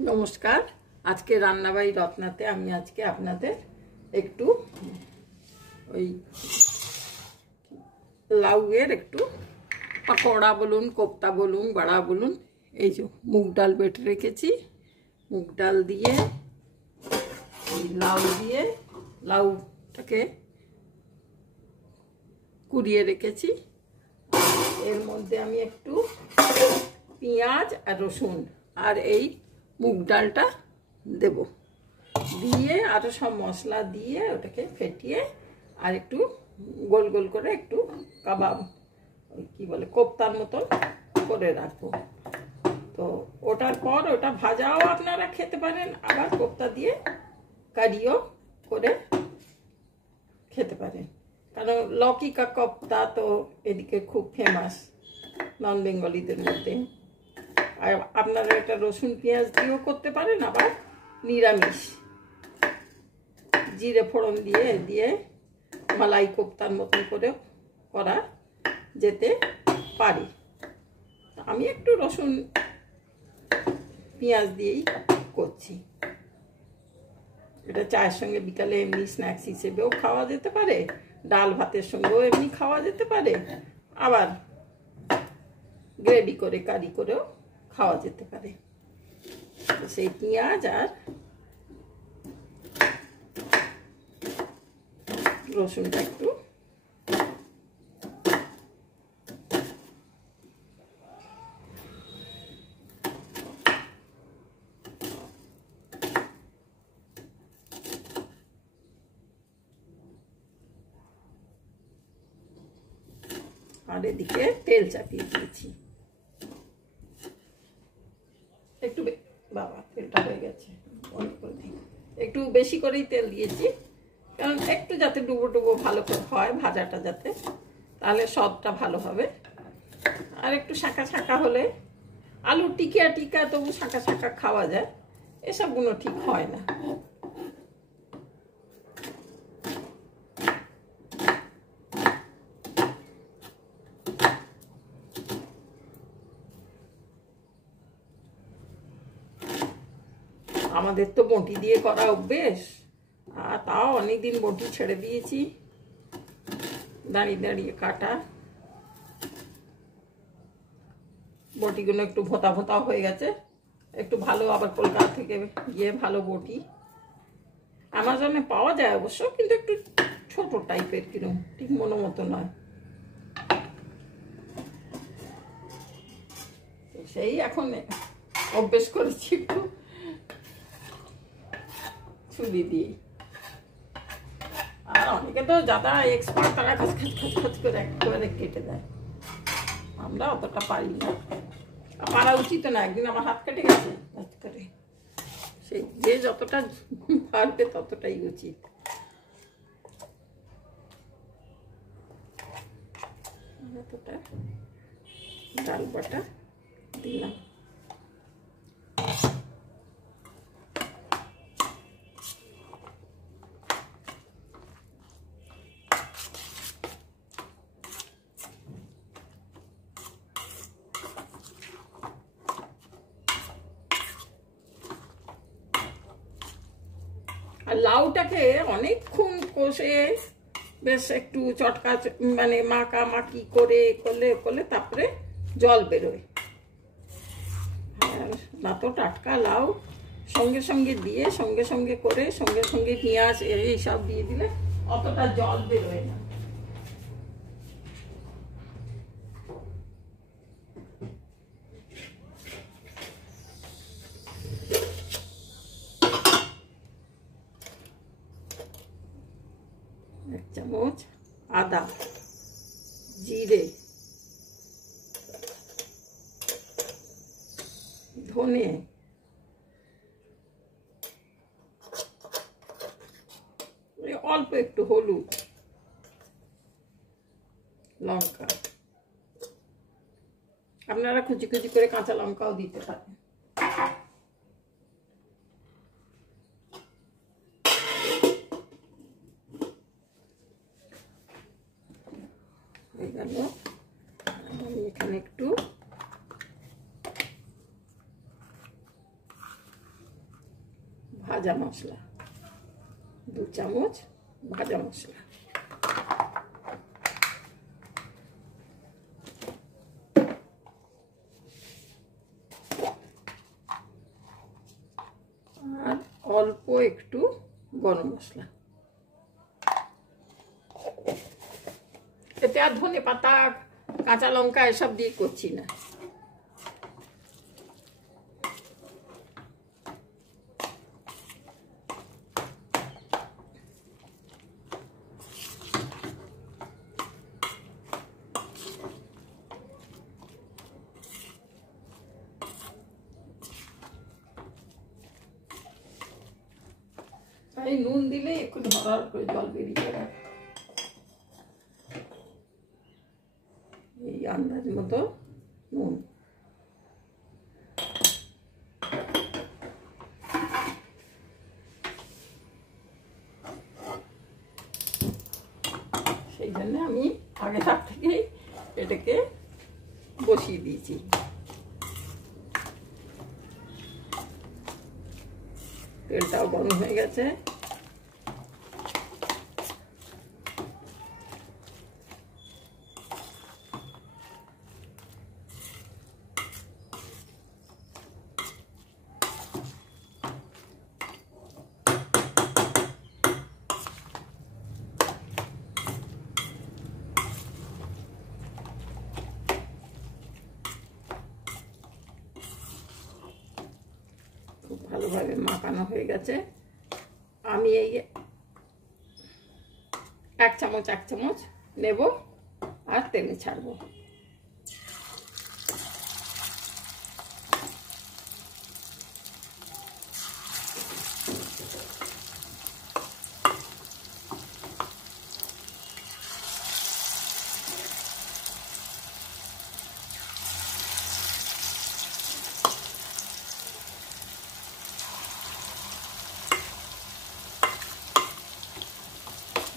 नमस्कार। आज के रान्ना बाई रत्नाते आमी आज के आपनादेर एकटू ओई लाउएर एकटू पकोड़ा बोलुन कोफ्ता बोलुन बड़ा बोलुन এই যে মুগ ডাল বেটে রেখেছি। মুগ ডাল দিয়ে লাউ দিয়ে লাউটাকে কুড়িয়ে রেখেছি। এর মধ্যে আমি একটু পেঁয়াজ আর রসুন আর এই মুগ ডালটা দেব, দিয়ে আর সব মশলা দিয়ে ওটাকে ফেটিয়ে আর একটু গোল গোল করে একটু কাবাব কি বলে কোপ্তার মতন করে রাখবো। তো ওটার পর ওটা ভাজাও আপনারা খেতে পারেন, আবার কোপ্তা দিয়ে কারিও করে খেতে পারেন। কারণ লৌকি কা কোপ্তা তো এদিকে খুব ফেমাস নন বেঙ্গলিদের মধ্যে। আর আপনারা এটা রসুন পেঁয়াজ দিয়েও করতে পারেন, আবার নিরামিষ জিরে ফোড়ন দিয়ে দিয়ে মালাই কোপ্তার মতন করে করা যেতে পারে। আমি একটু রসুন পেঁয়াজ দিয়েই করছি। এটা চায়ের সঙ্গে বিকালে এমনি স্ন্যাক্স হিসেবেও খাওয়া যেতে পারে, ডাল ভাতের সঙ্গেও এমনি খাওয়া যেতে পারে, আবার গ্রেভি করে কারি করেও খাওয়া যেতে পারে। সেই পেঁয়াজ আর রসুনটা একটু আর এদিকে তেল চাপিয়ে দিয়েছি একটু। বাবা তেলটা হয়ে গেছে, অনেক করে দিই। একটু বেশি করেই তেল দিয়েছি, কারণ একটু যাতে ডুবো ডুবো ভালো করে হয় ভাজাটা, যাতে তাহলে স্বাদটা ভালো হবে। আর একটু শাঁকা শাঁকা হলে আলু টিকা টিকা তবু শাঁকা শাঁকা খাওয়া যায়, এসবগুলো ঠিক হয় না। আমাদের তো বটি দিয়ে করা অভ্যেস, আর তাও অনেকদিন বটি ছেড়ে দিয়েছি, দাঁড়িয়ে দাঁড়িয়ে কাটা। বটিগুলো একটু ভোঁতা ভোঁতা হয়ে গেছে, একটু ভালো আবার কলকাতা থেকে গিয়ে ভালো বটি অ্যামাজনে পাওয়া যায় অবশ্য, কিন্তু একটু ছোট টাইপের, কিরকম ঠিক মনো মতো নয়। সেই এখন অভ্যেস করেছি একটু ছুরি দিয়ে। আর অনেকে তো যারা এক্সপার্ট তারা খাচ খাচ খাচ খাচ করে একেবারে কেটে দেয়, আমরা অতটা পারি না। পারা উচিত না, একদিন আমার হাত কেটে গেছে হাত কেটে। সেই যে যতটা পারবে ততটাই উচিত। এতটা ডাল বাটা দিলাম। আর লাউটাকে অনেকক্ষণ কষে বেশ একটু চটকা মানে মাখা মাখি করে করলে করলে তারপরে জল বেরোয়। আর না তো টাটকা লাউ সঙ্গে সঙ্গে দিয়ে সঙ্গে সঙ্গে করে সঙ্গে সঙ্গে পেঁয়াজ এইসব দিয়ে দিলে অতটা জল বেরোয় না। এক চামচ আদা, জিরে, ধনে, অল্প একটু হলুদ, লঙ্কা। আপনারা কুচি কুচি করে কাঁচা লঙ্কাও দিতে পারেন। এখানে একটু ভাজা মশলা, 2 চামচ ভাজা মশলা। আর অল্প একটু গরম মশলা। এতে আর ধনে পাতা, কাঁচা লঙ্কা এসব দিয়ে করছি না। এই নুন দিলে একটু ধরার করে জল বেরিয়ে যাবে। এই আন্দাজ মতো নুন। সেই জন্য আমি আগে রাত থেকেই এটাকে বসিয়ে দিয়েছি। তেলটাও গরম হয়ে গেছে। খুব ভালোভাবে মাখানো হয়ে গেছে। আমি এই 1 চামচ নেব আর তেলে ছাড়বো।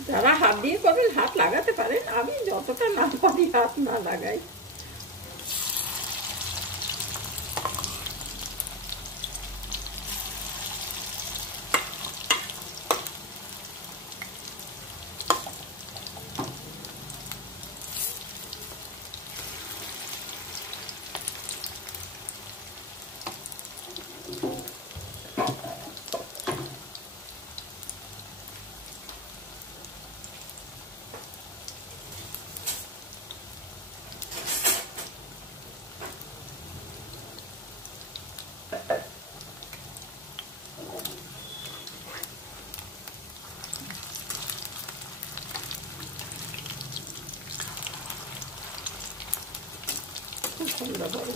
যারা হাত দিয়ে করবেন হাত লাগাতে পারেন, আমি যতটা না পারি হাত না লাগাই। ঠান্ডা পড়ে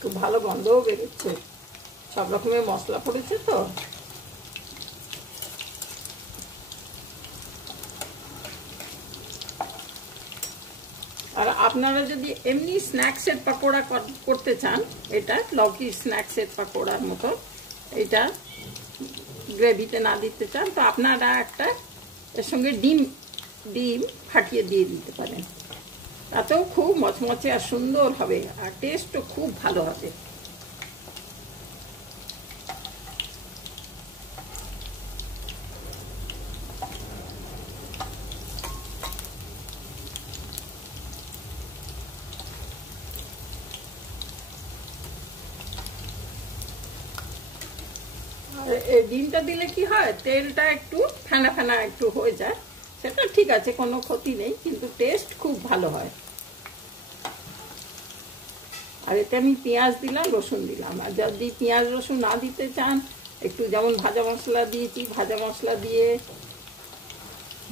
খুব ভালো গন্ধও বেরোচ্ছে। সব রকমের মশলা পড়েছে তো। আর আপনারা যদি এমনি স্ন্যাক্সের পাকোড়া করতে চান, এটা লৌকি স্ন্যাক্সের পাকোড়ার মতো, এটা গ্রেভিতে না দিতে চান, তো আপনারা একটা এর সঙ্গে ডিম ফাটিয়ে দিয়ে দিতে পারেন। তাতেও খুব মচমচে আর সুন্দর হবে, আর টেস্টও খুব ভালো হবে। এই ডিমটা দিলে কি হয়, তেলটা একটু ফেনা ফেনা একটু হয়ে যায়, সেটা ঠিক আছে, কোনো ক্ষতি নেই, কিন্তু টেস্ট খুব ভালো হয়। আর এতে আমি পেঁয়াজ দিলাম, রসুন দিলাম। আর যদি পেঁয়াজ রসুন না দিতে চান, একটু যেমন ভাজা মশলা দিয়েছি, ভাজা মশলা দিয়ে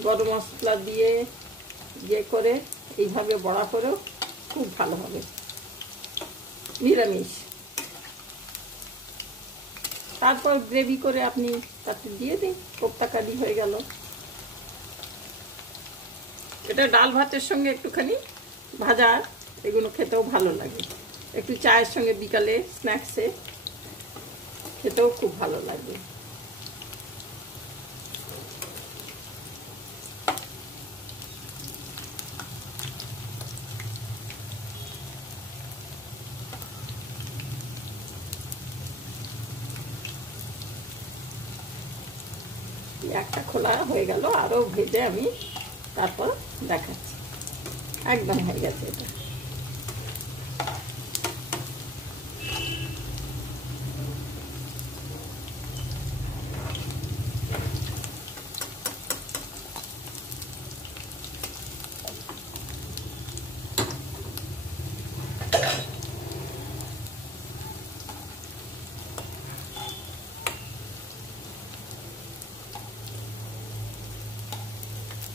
গরম মশলা দিয়ে ইয়ে করে এইভাবে বড়া করেও খুব ভালো হবে, নিরামিষ। তারপর গ্রেভি করে আপনি তাতে দিয়ে দিন, কোপ্তা কারি হয়ে গেল। এটা ডাল ভাতের সঙ্গে একটুখানি ভাজা, এগুলো খেতেও ভালো লাগে। একটু চায়ের সঙ্গে বিকালে স্ন্যাক্সে খেতেও খুব ভালো লাগে। একটা খোলা হয়ে গেল, আরও ভেজে আমি তারপর দেখাচ্ছি। একদম হয়ে গেছে এটা।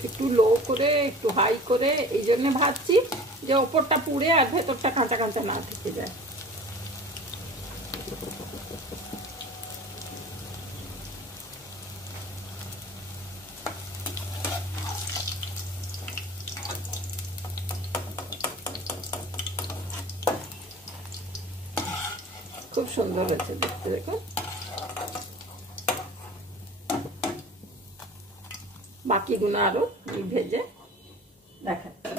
একটু লো করে একটু হাই করে এই জন্য ভাজছি যে ওপরটা পুড়ে আর ভেতরটা কাঁচা কাঁচা না থেকে যায়। খুব সুন্দর হয়েছে দেখতে, দেখুন। বাকিগুলো আরো ভেজে দেখাচ্ছি।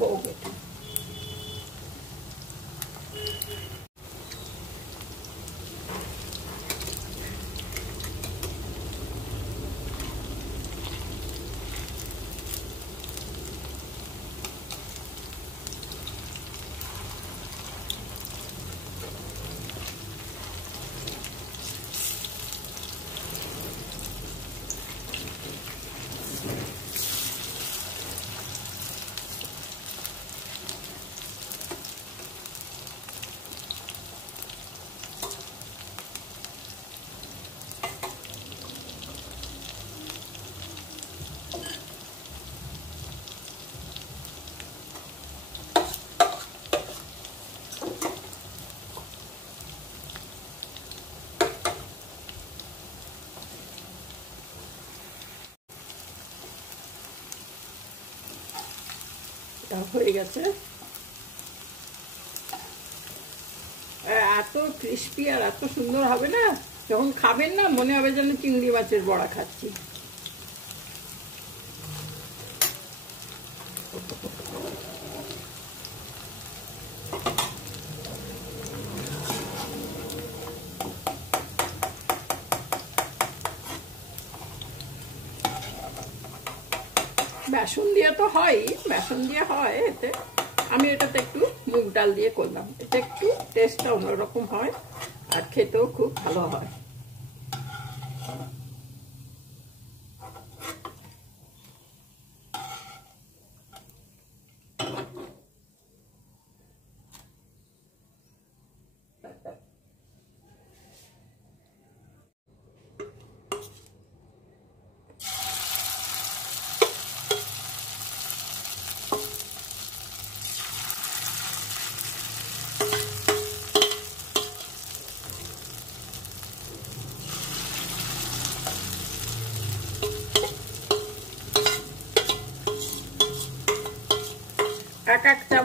হোক এটা। হয়ে গেছে। এত ক্রিস্পি আর এত সুন্দর হবে না, যখন খাবেন না মনে হবে যেন চিংড়ি মাছের বড়া খাচ্ছি। বেসন দিয়ে তো হয়, বেসন দিয়ে হয় এতে, আমি এটাতে একটু মুগ ডাল দিয়ে করলাম, এটা একটু টেস্টটা অন্যরকম হয় আর খেতেও খুব ভালো হয়।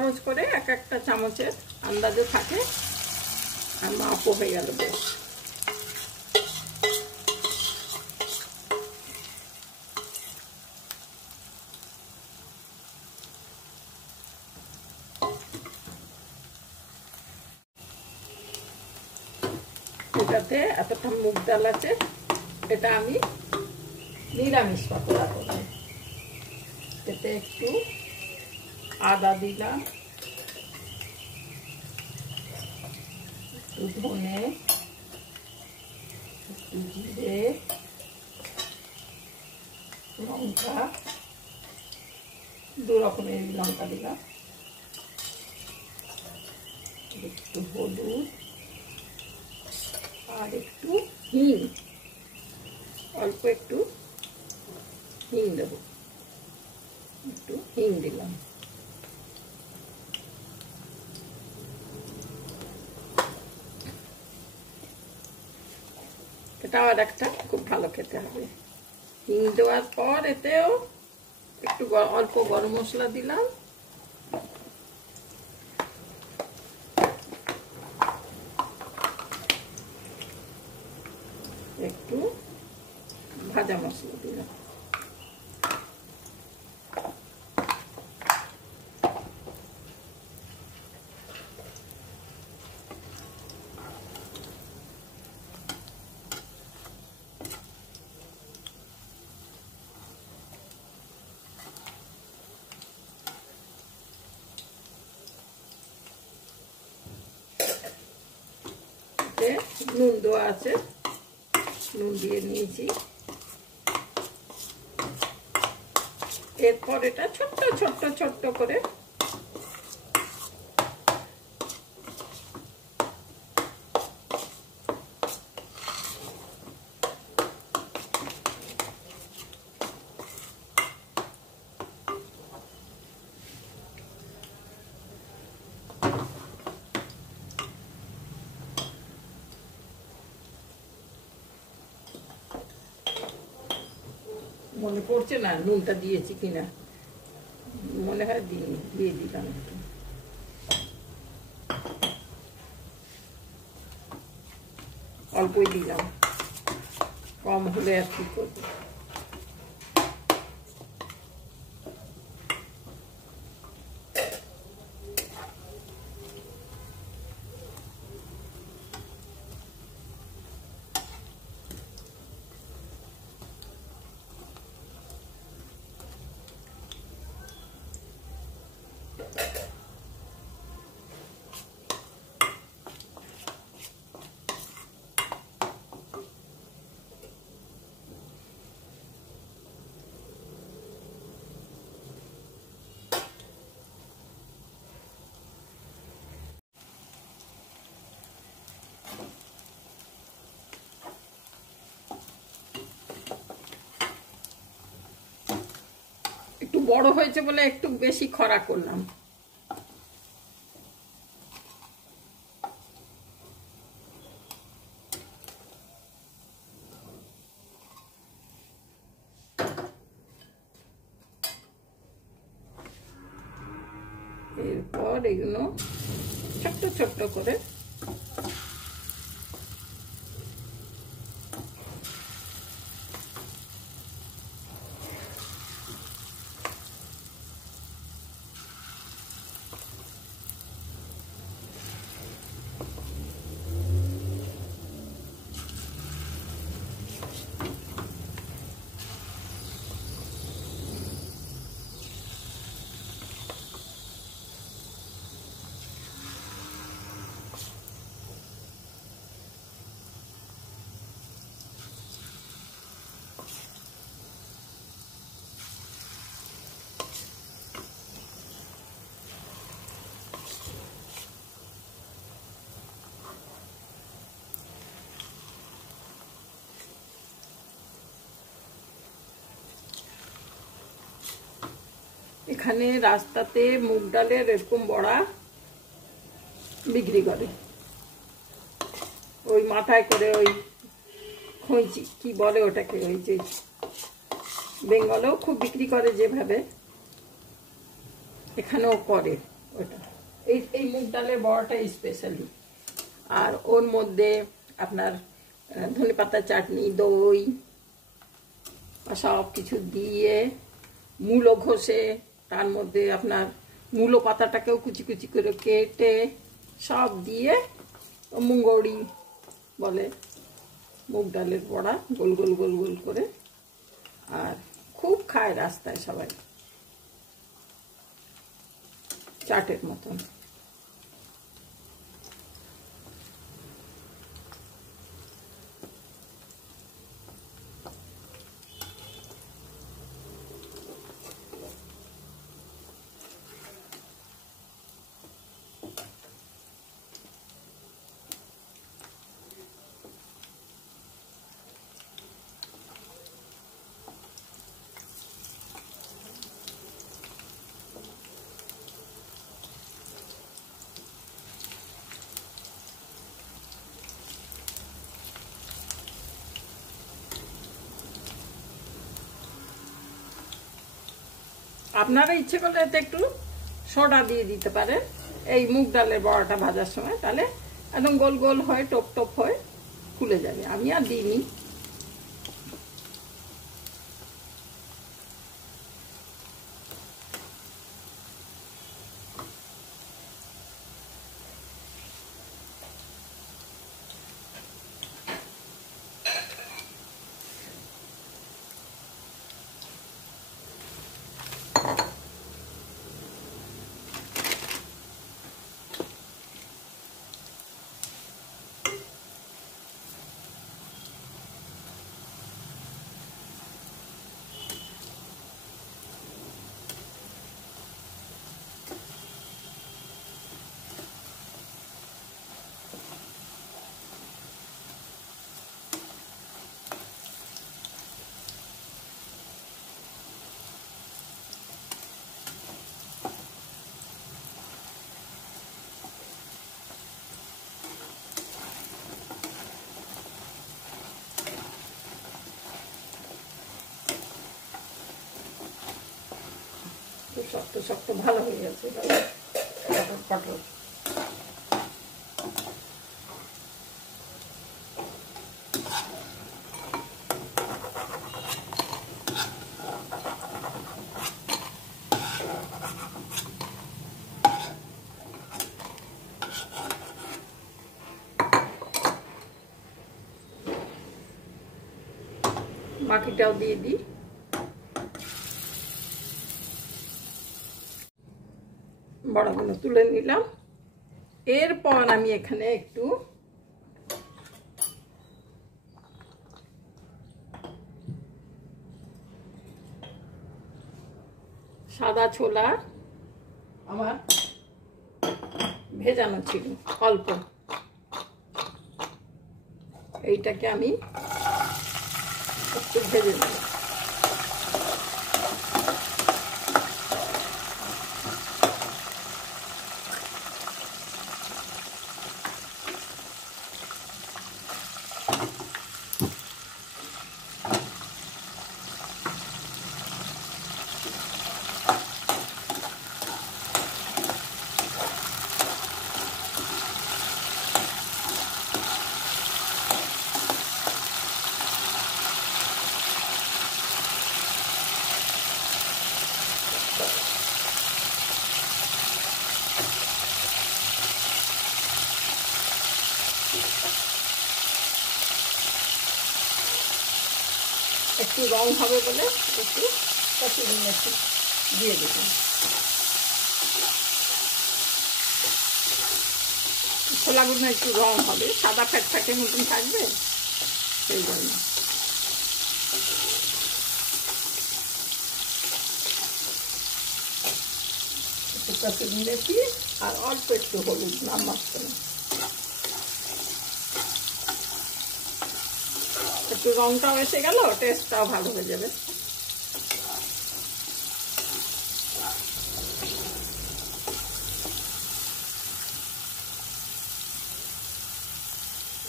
চামচ করে, এক একটা চামচের আন্দাজে থাকে, আর মাপও হয়ে গেল বেশ। এটাতে এতটা মুগ ডাল আছে, এটা আমি নিরামিষ পাকোড়া করব। এতে একটু আদা দিলাম, একটু ধনে, একটু জিরে, লঙ্কা, 2 রকমের লঙ্কা দিলাম, একটু হলুদ আর একটু হিং, অল্প একটু হিং দেব, একটু হিং দিলাম। এটা আর একটা খুব ভালো খেতে হবে। হিং দেওয়ার পর এতেও একটু অল্প গরম মশলা দিলাম, একটু ভাজা মশলা দিলাম। নুন দেওয়া আছে, নুন দিয়ে নিয়েছি। এরপর এটা ছোট্ট ছোট্ট ছোট্ট করে মনে পড়ছে না নুনটা দিয়েছি কিনা, মনে হয় দিয়ে দিলাম একটু। অল্পই দিলাম, কম হলে আর কি করবো। একটু বড় হয়েছে বলে একটু বেশি খরা করলাম। এরপর এগুলো ছোট্ট ছোট্ট করে এখানে রাস্তাতে মুগ ডালের এরকম বড়া বিক্রি করে, ওই মাথায় করে ওই খইচি কি বলে ওটাকে, ওই যে বেঙ্গলেও খুব বিক্রি করে যেভাবে, এখানেও করে ওটা এই এই মুগ ডালের বড়াটা স্পেশালি। আর ওর মধ্যে আপনার ধনেপাতা চাটনি, দই সব কিছু দিয়ে, মূলো ঘষে, তার মধ্যে আপনার মূলো পাতাটাকেও কুচি কুচি করে কেটে সব দিয়ে মুঙ্গৌড়ি বলে, মুগ ডালের বড়া, গোল গোল গোল গোল করে। আর খুব খায় রাস্তায় সবাই, চাটের মতন। আপনারা ইচ্ছে করলে এতে একটু সোডা দিয়ে দিতে পারেন এই মুগ ডালের বড়াটা ভাজার সময়, তাহলে একদম গোল গোল হয়, টোপ টোপ হয়, খুলে যাবে। আমি আর দিইনি। শক্ত শক্ত ভালো হয়ে গেছে পটল। বাকিটাও দিয়ে দিই। বড়াগুলো তুলে নিলাম। এরপর আমি এখানে একটু সাদা ছোলা আমার ভেজানো ছিল অল্প, এইটাকে আমি একটু ভেজে নেব। একটু রং হবে বলে একটু কচুরি মেথি দিয়ে দেবেন। ছোলাগুলো একটু রং হবে, সাদা ফ্যাটফ্যাটের মতন থাকবে, সেই জন্য। একটু কচুরি মেথি আর অল্প একটু হলুদ, নাম মাত্র। একটু রংটাও এসে গেল, টেস্টটাও ভালো হয়ে যাবে।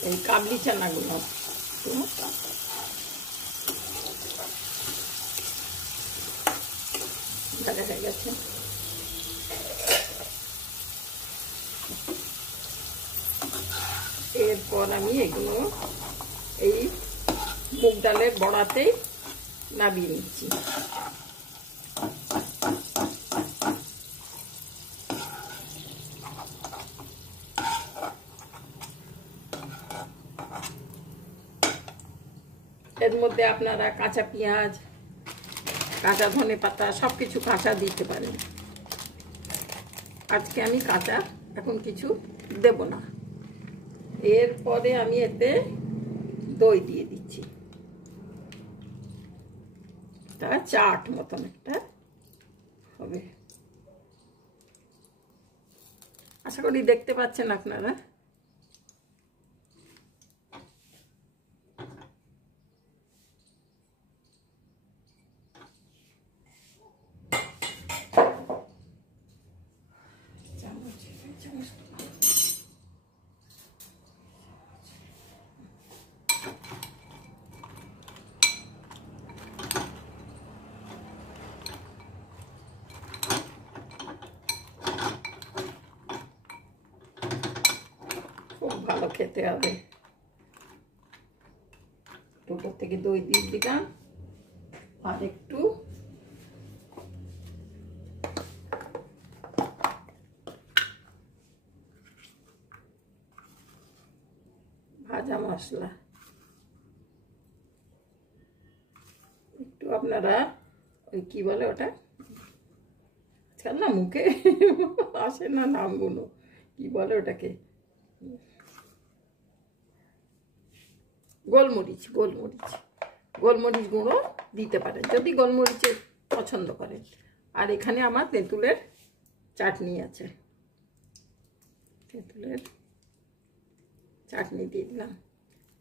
এই কাবলি চানাগুলো ভাজা হয়ে গেছে। এরপর আমি এগুলো এই মুগ ডালের বড়াতেই নামিয়ে নিচ্ছি। এর মধ্যে আপনারা কাঁচা পেঁয়াজ, কাঁচা ধনে পাতা সবকিছু কাঁচা দিতে পারেন। আজকে আমি কাঁচা এখন কিছু দেব না। এরপরে আমি এতে দই দিয়ে দিচ্ছি। তা চাট মতন একটা হবে। আশা করি দেখতে পাচ্ছেন আপনারা। খুব ভালো খেতে হবে। উপর থেকে দই দিয়ে দিলাম আর একটু ভাজা মশলা, একটু আপনারা ওই কি বলে ওটা, না মুখে আসে না নামগুলো, কি বলে ওটাকে, গোলমরিচ, গোলমরিচ, গোলমরিচ গুঁড়ো দিতে পারেন যদি গোলমরিচের পছন্দ করেন। আর এখানে আমার তেঁতুলের চাটনি আছে, তেঁতুলের চাটনি দিয়ে দিলাম,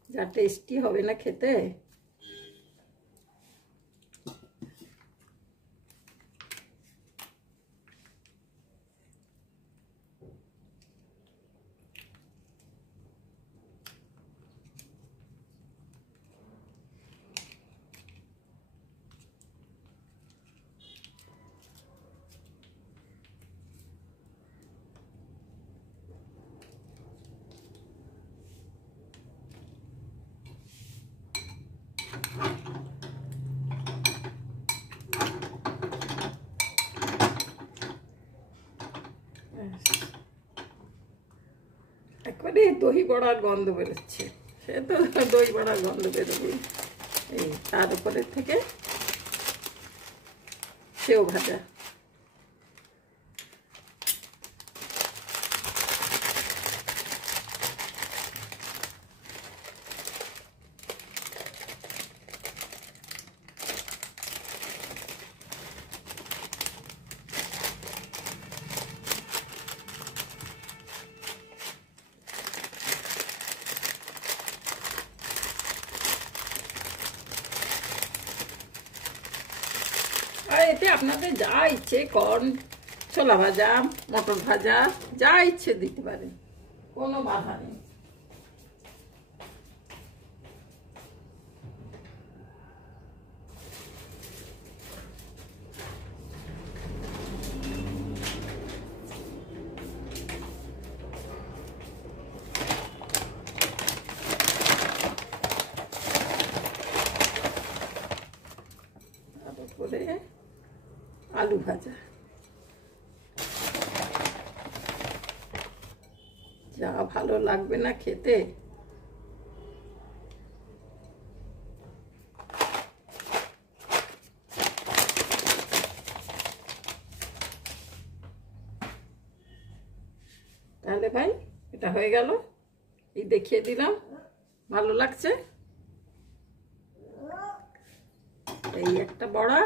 যা টেস্টি হবে না খেতে। একবারে দই বড়ার গন্ধ বেরোচ্ছে, সে তো দই বড়ার গন্ধ বেরোবে। এই তার উপরে থেকে সেও ভাজা, আর এতে আপনাদের যা ইচ্ছে কর্ন, ছোলা ভাজা, মটর ভাজা, যা ইচ্ছে দিতে পারেন, কোনো বাধা নেই। তারপরে আলু ভাজা, যা ভালো লাগবে না খেতে। তাহলে ভাই এটা হয়ে গেল, এই দেখিয়ে দিলাম, ভালো লাগছে। এই একটা বড়া,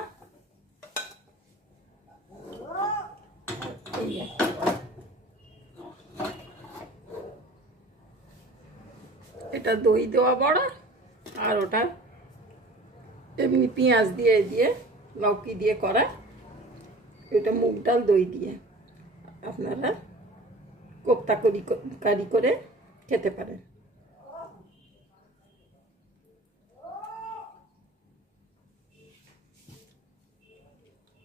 এই একটা বড়া, এটা দই দেওয়া বড়া, আর ওটা এমনি পেঁয়াজ দিয়ে দিয়ে লৌকি দিয়ে করা, এটা মুগ ডাল দই দিয়ে আপনারা কোপ্তা কারি করে খেতে পারেন।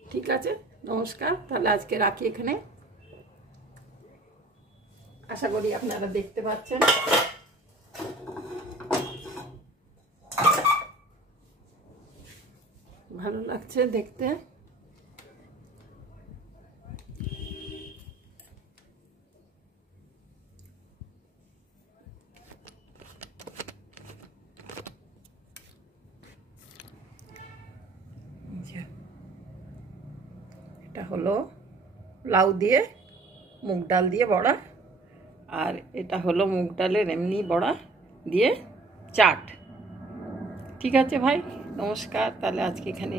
ঠিক আছে, নমস্কার, তাহলে আজকে রাখি এখানে। আশা করি আপনারা দেখতে পাচ্ছেন। ভালো লাগছে দেখতে। এটা হলো লাউ দিয়ে মুগ ডাল দিয়ে বড়া, আর এটা হলো মুগ ডালের এমনি বড়া দিয়ে চাট। ঠিক আছে ভাই, নমস্কার। তাহলে আজকে এখানে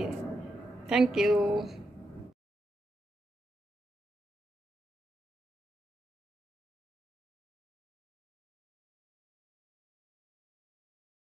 থ্যাংক ইউ।